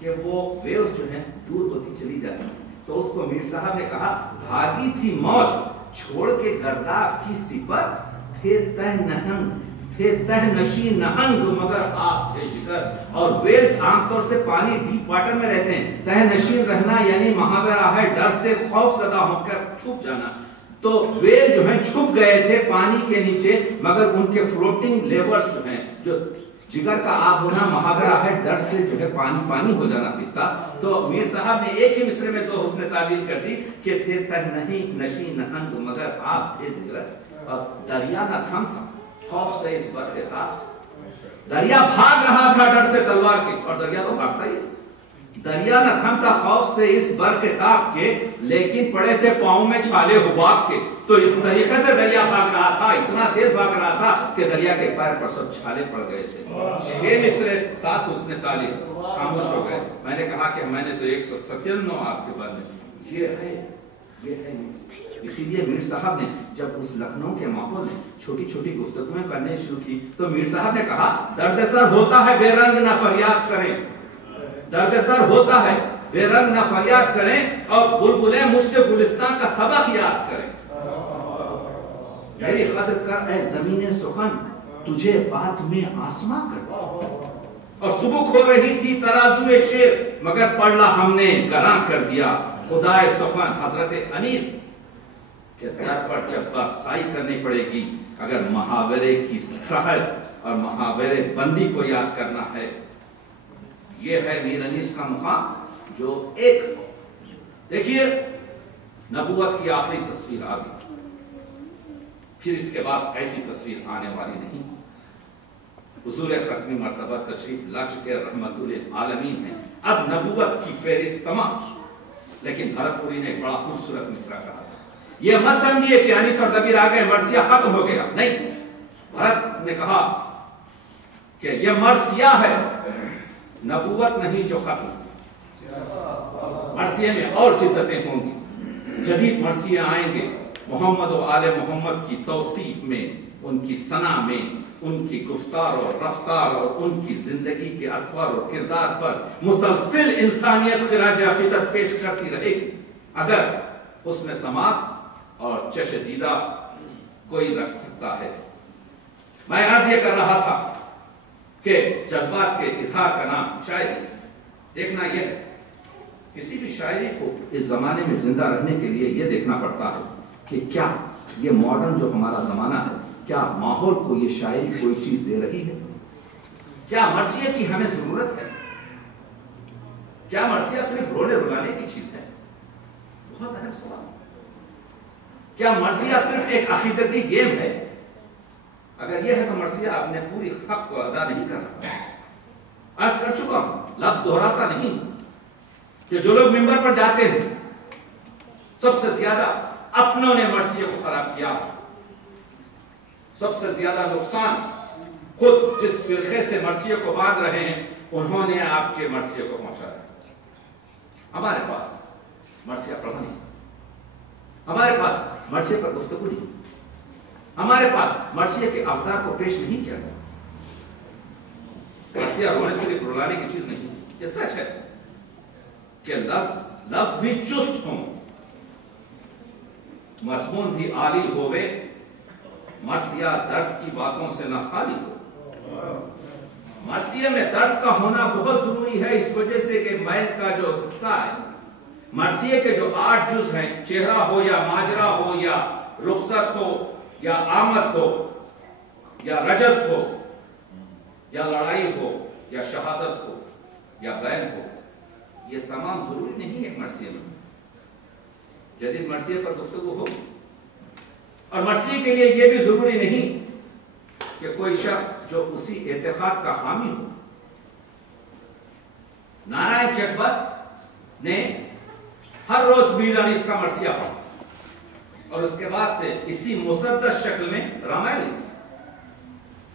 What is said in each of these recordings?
کہ وہ ویوز جو ہیں دور ہوتی چلی جاتی ہیں. تو اس کو میر صاحب نے کہا بھاگی تھی موج چھوڑ کے گرداب کی صفت, تھے تہ نہنگ تھے تہ نشین نہنگ مگر آپ تھے جگر. اور ویل عام طور سے پانی ڈیپ واٹر میں رہتے ہیں. تہ نشین رہنا یعنی محاورہ ہے ڈر سے خوف زدہ ہو کر چھپ جانا. تو ویل جو ہیں چھپ گئے تھے پانی کے نیچے, مگر ان کے فلوٹنگ لیورز جو ہیں, جو جگر کا آب ہونا محاورہ ہے ڈر سے جو ہے پانی پانی ہو جانا پیتا. تو میر صاحب نے ایک ہی مصرے میں دو حسن تعبیر کر دی کہ تھے تہ نہیں نشین نہنگ مگر آپ تھے جگر. اور دریا نہ تھم تھا خوف سے اس برق تاب سے. دریا بھاگ رہا تھا ڈر سے تلوار کے, اور دریا تو بھاگتا ہی ہے. دریا نہ تھمتا خوف سے اس برق تاب کے, لیکن پڑے تھے پاؤں میں چھالے حباب کے. تو اس طریقے سے دریا بھاگ رہا تھا, اتنا تیز بھاگ رہا تھا کہ دریا کے پیر پر سب چھالے پڑ گئے تھے. 6 مصرے ساتھ حسن تعلیم خاموش ہو گئے. میں نے کہا کہ میں نے تو 197 آپ کے بعد میں یہ ہے. اسی لیے میر صاحب نے جب اس لکھنؤ کے ماحول میں چھوٹی چھوٹی گفتگویں کرنے شروع کی تو میر صاحب نے کہا درد سر ہوتا ہے بے رنگ نہ فریاد کریں, درد سر ہوتا ہے بے رنگ نہ فریاد کریں, اور بلبلیں مجھ سے گلستان کا سبق یاد کریں. میری قدر کر اے زمین سخن تجھے بات میں آسماں کر. اور سبک ہو رہی تھی ترازو شیر مگر پڑلا ہم نے گراں کر دیا. خدائے سخن حضرت انیس کہ در پر جب سائی کرنی پڑے گی اگر محاورے کی صحت اور محاورے بندی کو یاد کرنا ہے. یہ ہے میر انیس کا مقام جو ایک دیکھیے نبوت کی آخری تصویر آ گئی, پھر اس کے بعد ایسی تصویر آنے والی نہیں. حضور ختمی مرتبہ تشریف لا چکے رحمت للعالمین ہیں. اب نبوت کی فہرست تمام. لیکن بھرت پوری نے ایک بڑا خوبصورت مصرع کہا, یہ مت سمجھیے کہ انیس اور دبیر آ گئے مرثیہ ختم ہو گیا, نہیں. بھرت نے کہا کہ یہ مرثیہ ہے, نبوت نہیں جو ختم. مرثیے میں اور جدتیں ہوں گی, جدید مرثیے آئیں گے. محمد و آل محمد کی توصیف میں, ان کی ثنا میں, ان کی گفتار اور رفتار اور ان کی زندگی کے اطوار اور کردار پر مسلسل انسانیت خراج عقیدت پیش کرتی رہے گی اگر حسن سماعت اور چش دیدہ کوئی رکھ سکتا ہے. میں عرض یہ کر رہا تھا کہ جذبات کے اظہار کا نام شاعری. دیکھنا یہ ہے, کسی بھی شاعری کو اس زمانے میں زندہ رہنے کے لیے یہ دیکھنا پڑتا ہے کہ کیا یہ ماڈرن جو ہمارا زمانہ ہے, کیا ماحول کو یہ شاعری کوئی چیز دے رہی ہے؟ کیا مرثیے کی ہمیں ضرورت ہے؟ کیا مرثیہ صرف رونے رلانے کی چیز ہے؟ بہت اہم سوال. کیا مرثیہ صرف ایک عقیدتی گیم ہے؟ اگر یہ ہے تو مرثیہ اپنے پوری حق کو ادا نہیں کر رہا. عرض کر چکا ہوں, لفظ دہراتا نہیں, کہ جو لوگ منبر پر جاتے ہیں سب سے زیادہ اپنوں نے مرثیے کو خراب کیا. سب سے زیادہ نقصان خود جس فرقے سے مرثیے کو باندھ رہے ہیں انہوں نے آپ کے مرثیے کو پہنچایا. ہمارے پاس مرثیہ پڑھا نہیں, ہمارے پاس مرثیے پر گفتگو نہیں, ہمارے پاس مرثیے کے اقدار کو پیش نہیں کیا گیا. مرثیہ رونے صرف رلانے کی چیز نہیں. یہ سچ ہے کہ لفظ بھی چست ہوں, مضمون بھی عالی ہوئے, مرثیہ درد کی باتوں سے نہ خالی ہو. مرثیے میں درد کا ہونا بہت ضروری ہے, اس وجہ سے کہ میل کا جو حصہ ہے, مرثیے کے جو 8 جز ہیں, چہرہ ہو یا ماجرا ہو یا رخصت ہو یا آمد ہو یا رجز ہو یا لڑائی ہو یا شہادت ہو یا بین ہو, یہ تمام ضروری نہیں ہے مرثیے میں. جدید مرثیے پر گفتگو ہو, اور مرثیے کے لیے یہ بھی ضروری نہیں کہ کوئی شخص جو اسی اعتقاد کا حامی ہو. نارائن چکبست نے ہر روز میر انیس کا مرثیہ پڑھا اور اس کے بعد سے اسی مسدس شکل میں رامائن لکھی.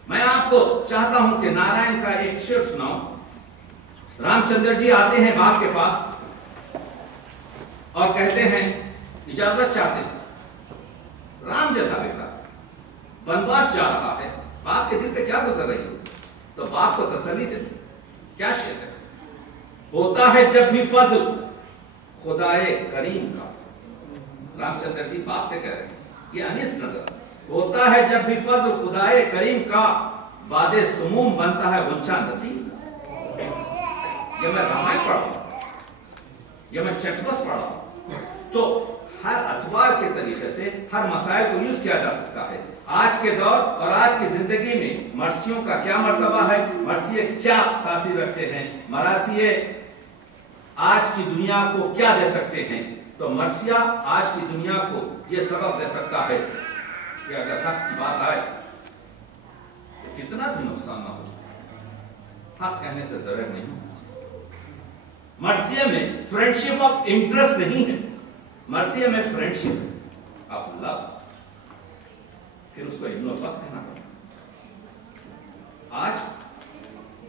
میں آپ کو چاہتا ہوں کہ نارائن کا ایک شعر سناؤں. رام چندر جی آتے ہیں باپ کے پاس اور کہتے ہیں اجازت چاہتے ہیں. رام جیسا بیٹا بنواس جا رہا ہے, باپ کے دل پہ کیا گزر رہی ہو, تو باپ کو تسلی دیتے. کیا شعر ہے, ہوتا ہے جب بھی فضل خدائے کریم کا، رام چندر جی باپ سے کہہ رہے ہیں، یہ انیس نظر، ہوتا ہے جب بھی فضل خدائے کریم کا، باد سموم بنتا ہے غنچہ نسیم کا۔ یہ میں رامائن پڑھا ہوں، یہ میں چٹبس پڑھا ہوں، تو ہر اتوار کے طریقے سے ہر مسائل کو یوز کیا جا سکتا ہے۔ آج کے دور اور آج کی زندگی میں مرثیوں کا کیا مرتبہ ہے، مرثیے کیا تاثیر رکھتے ہیں، مرثیے آج کی دنیا کو کیا دے سکتے ہیں، تو مرثیہ آج کی دنیا کو یہ سبق دے سکتا ہے کہ اگر حق کی بات آئے تو کتنا بھی نقصان نہ ہو، حق کہنے سے ضرر نہیں۔ مرثیے میں فرینڈشپ آف انٹرسٹ نہیں ہے، مرثیے میں فرینڈشپ آف لو، پھر اس کو ابن الوقت کہنا پڑتا۔ آج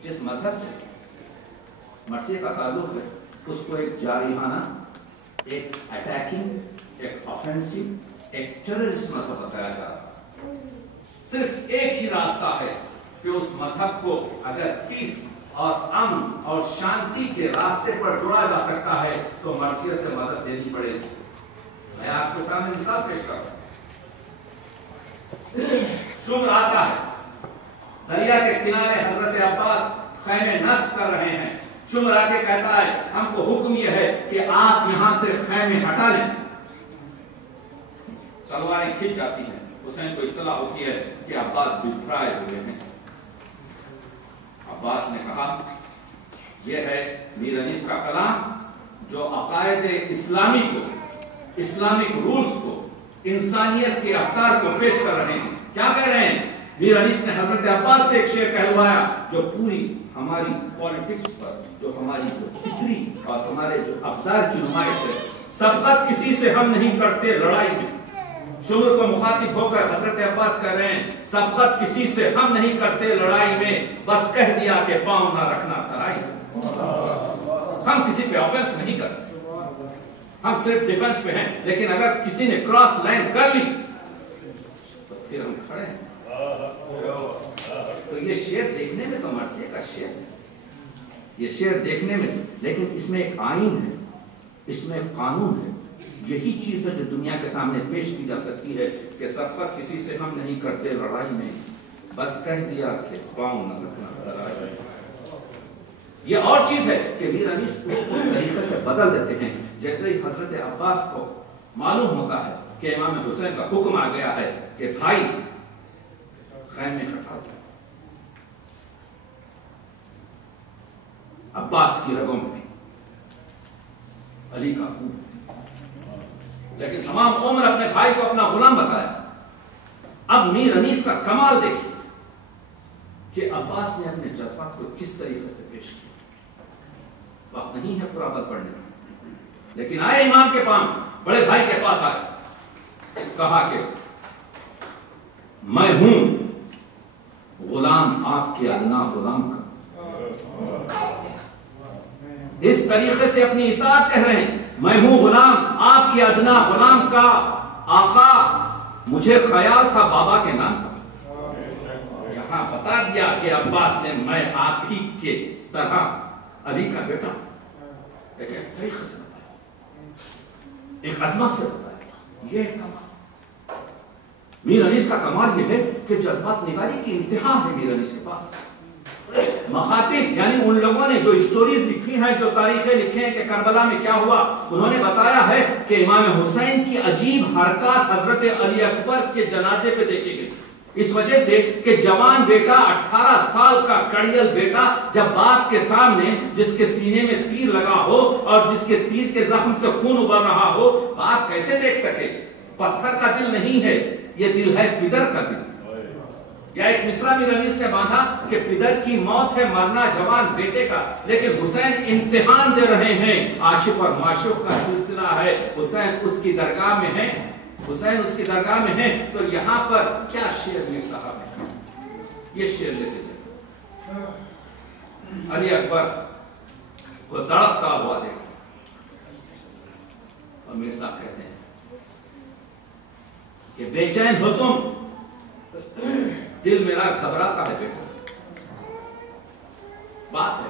جس مذہب سے مرثیے کا تعلق ہے اس کو ایک جارحانہ، ایک اٹیکنگ، ایک آفینسو، ایک ٹیررسٹ مذہب بتایا جا رہا ہے۔ صرف ایک ہی راستہ ہے کہ اس مذہب کو اگر پیس اور امن اور شانتی کے راستے پر جوڑا جا سکتا ہے تو مرثیے سے مدد دینی پڑے گی۔ میں آپ کے سامنے مثال پیش کرتا ہوں۔ شمر آتا ہے، دریا کے کنارے حضرت عباس خیمے نصب کر رہے ہیں، شمر آ کے کہتا ہے ہم کو حکم یہ ہے کہ آپ یہاں سے خیمے ہٹا لیں۔ تلواریں کھنچ جاتی ہیں، حسین کو اطلاع ہوتی ہے کہ عباس بکھرائے ہوئے ہیں۔ عباس نے کہا یہ ہے میر انیس کا کلام جو عقائد اسلامی کو، اسلامک رولز کو، انسانیت کے افکار کو پیش کر رہے ہیں۔ کیا کہہ رہے ہیں؟ میر انیس نے حضرت عباس سے ایک شعر کہلوایا جو پوری ہماری پالیٹکس پر، جو ہماری جو فکری اور ہمارے جو افکار کی نمائش ہے۔ سبقت کسی سے ہم نہیں کرتے لڑائی میں، شمر کو مخاطب ہو کر حضرت عباس کہہ رہے ہیں سبقت کسی سے ہم نہیں کرتے لڑائی میں، بس کہہ دیا کہ پاؤں نہ رکھنا ترائی۔ ہم کسی پہ آفنس نہیں کرتے، ہم صرف ڈیفنس پہ ہیں، لیکن اگر کسی نے کراس لائن کر لی تو پھر ہم کھڑے ہیں۔ تو یہ شعر دیکھنے میں تو مرثیے کا شعر ہے، یہ شعر دیکھنے میں، لیکن اس میں ایک آئین ہے، اس میں ایک قانون ہے۔ یہی چیز ہے جو دنیا کے سامنے پیش کی جا سکتی ہے کہ سبقت کسی سے ہم نہیں کرتے لڑائی میں، بس کہہ دیا کہ پاؤں نہ رکھنا ترائی۔ یہ اور چیز ہے کہ میر انیس اس کو طریقے سے بدل دیتے ہیں۔ جیسے ہی حضرت عباس کو معلوم ہوتا ہے کہ امام حسین کا حکم آ گیا ہے کہ بھائی خیمے ہٹا دو، عباس کی رگوں میں علی کا خون، لیکن تمام عمر اپنے بھائی کو اپنا غلام بتایا۔ اب میر انیس کا کمال دیکھیے کہ عباس نے اپنے جذبات کو کس طریقے سے پیش کیا۔ وقت نہیں ہے پورا بات پڑھنے کا، لیکن آئے امام کے پاس، بڑے بھائی کے پاس آئے، کہا کہ میں ہوں غلام آپ کے ادنا غلام کا۔ اس طریقے سے اپنی اطاعت کہہ رہے ہیں، میں ہوں غلام آپ کے ادنا غلام کا، آقا مجھے خیال تھا بابا کے نام کا۔ یہاں بتا دیا کہ عباس نے میں آپ ہی کے طرح علی کا بیٹا، ایک طریقے سے بتایا، ایک عظمت سے بتایا۔ یہ کمال میر انیس کا کمال یہ ہے کہ جذبات نگاری کی انتہا ہے میر انیس کے پاس۔ مخاطب یعنی ان لوگوں نے جو اسٹوریز لکھی ہیں، جو تاریخیں لکھی ہیں کہ کربلا میں کیا ہوا، انہوں نے بتایا ہے کہ امام حسین کی عجیب حرکات حضرت علی اکبر کے جنازے پہ دیکھی گئی، اس وجہ سے کہ جوان بیٹا 18 سال کا کڑیل بیٹا جب باپ کے سامنے جس کے سینے میں تیر لگا ہو اور جس کے تیر کے زخم سے خون ابل رہا ہو، باپ کیسے دیکھ سکے؟ پتھر کا دل نہیں ہے یہ، دل ہے پدر کا دل۔ یا ایک مصرع میر انیس نے باندھا کہ پدر کی موت ہے مرنا جوان بیٹے کا، لیکن حسین امتحان دے رہے ہیں، عاشق اور معشوق کا سلسلہ ہے، حسین اس کی درگاہ میں ہے، حسین اس کی درگاہ میں ہے۔ تو یہاں پر کیا شعر میر صاحب ہے، یہ شعر لیتے جائیں۔ علی اکبر کو تڑپتا ہوا دیکھا اور میر صاحب کہتے ہیں کہ بے چین ہو تم، دل میرا گھبراتا ہے بیٹا۔ بات ہے